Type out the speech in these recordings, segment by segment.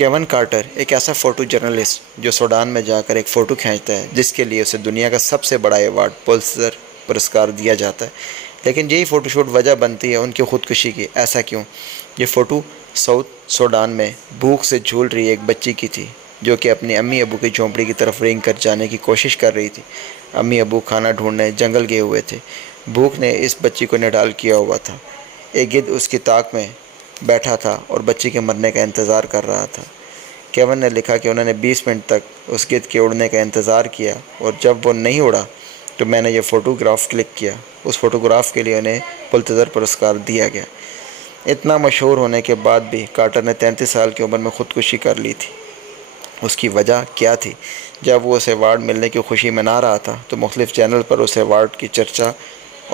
کیون Carter ایک ایسا photo journalist جو سوڈان میں جا کر ایک فوٹو کھینچتا ہے جس کے لیے اسے دنیا کا سب سے بڑا ایوارڈ پولتزر پرسکار دیا جاتا ہے، لیکن یہی فوٹو شوٹ وجہ بنتی ہے ان کی خودکشی کی۔ ایسا کیوں؟ یہ فوٹو ساؤتھ سوڈان میں بھوک سے جھول رہی ایک بچی کی تھی جو کہ اپنی امی ابو کی جھونپڑی کی طرف رینگ کر جانے کی کوشش کر رہی تھی۔ امی ابو کھانا ڈھونڈنے جنگل گئے ہوئے تھے۔ بھوک نے اس بچی کو نڈال کیا ہوا تھا۔ ایک گدھ اس کی طاق میں بیٹھا تھا اور بچی کے مرنے کا انتظار کر رہا تھا۔ کیون نے لکھا کہ انہوں نے 20 منٹ تک اس گدھ کے اڑنے کا انتظار کیا اور جب وہ نہیں اڑا تو میں نے یہ فوٹوگراف کلک کیا۔ اس فوٹوگراف کے لیے انہیں پولتزر پرسکار دیا گیا۔ اتنا مشہور ہونے کے بعد بھی کارٹر نے 33 سال کی عمر میں خودکشی کر لی تھی۔ اس کی وجہ کیا تھی؟ جب وہ اس ایوارڈ ملنے کی خوشی منا رہا تھا تو مختلف چینل پر اس ایوارڈ کی چرچا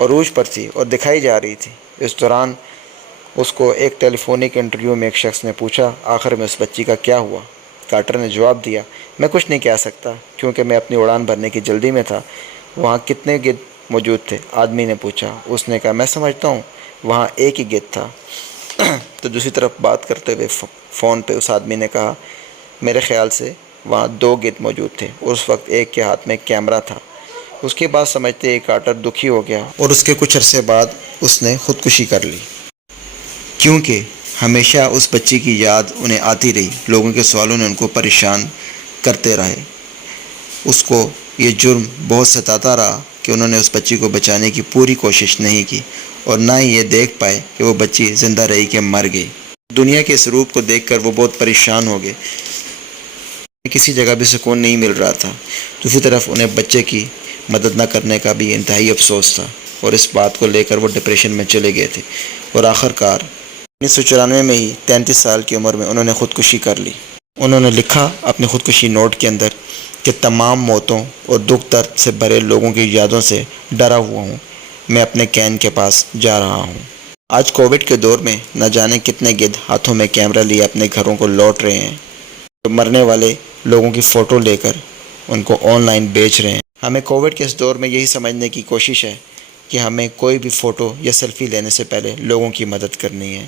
عروج پر تھی اور دکھائی جا رہی تھی۔ اس دوران اس کو ایک ٹیلی فونک انٹرویو میں ایک شخص نے پوچھا، آخر میں اس بچی کا کیا ہوا؟ کارٹر نے جواب دیا، میں کچھ نہیں کہہ سکتا کیونکہ میں اپنی اڑان بھرنے کی جلدی میں تھا۔ وہاں کتنے گدھ موجود تھے؟ آدمی نے پوچھا۔ اس نے کہا، میں سمجھتا ہوں وہاں ایک ہی گدھ تھا۔ تو دوسری طرف بات کرتے ہوئے فون پہ اس آدمی نے کہا، میرے خیال سے وہاں 2 گدھ موجود تھے اور اس وقت ایک کے ہاتھ میں کیمرہ تھا۔ اس کی بات سمجھتے ہی کارٹر دکھی ہو گیا اور اس کے کچھ عرصے بعد اس نے خودکشی کر لی، کیونکہ ہمیشہ اس بچی کی یاد انہیں آتی رہی۔ لوگوں کے سوالوں نے ان کو پریشان کرتے رہے۔ اس کو یہ جرم بہت ستاتا رہا کہ انہوں نے اس بچی کو بچانے کی پوری کوشش نہیں کی اور نہ ہی یہ دیکھ پائے کہ وہ بچی زندہ رہی کہ مر گئی۔ دنیا کے اس روپ کو دیکھ کر وہ بہت پریشان ہو گئے۔ کسی جگہ بھی سکون نہیں مل رہا تھا۔ دوسری طرف انہیں بچے کی مدد نہ کرنے کا بھی انتہائی افسوس تھا اور اس بات کو لے کر وہ ڈپریشن میں چلے گئے تھے اور آخر کار 1994 میں ہی 33 سال کی عمر میں انہوں نے خودکشی کر لی۔ انہوں نے لکھا اپنے خودکشی نوٹ کے اندر کہ تمام موتوں اور دکھ درد سے بھرے لوگوں کی یادوں سے ڈرا ہوا ہوں، میں اپنے کین کے پاس جا رہا ہوں۔ آج کووڈ کے دور میں نہ جانے کتنے گدھ ہاتھوں میں کیمرہ لیے اپنے گھروں کو لوٹ رہے ہیں، جو مرنے والے لوگوں کی فوٹو لے کر ان کو آن لائن بیچ رہے ہیں۔ ہمیں کووڈ کے اس دور میں یہی سمجھنے کی کوشش ہے کہ ہمیں کوئی بھی فوٹو یا سیلفی لینے سے پہلے لوگوں کی مدد کرنی ہے۔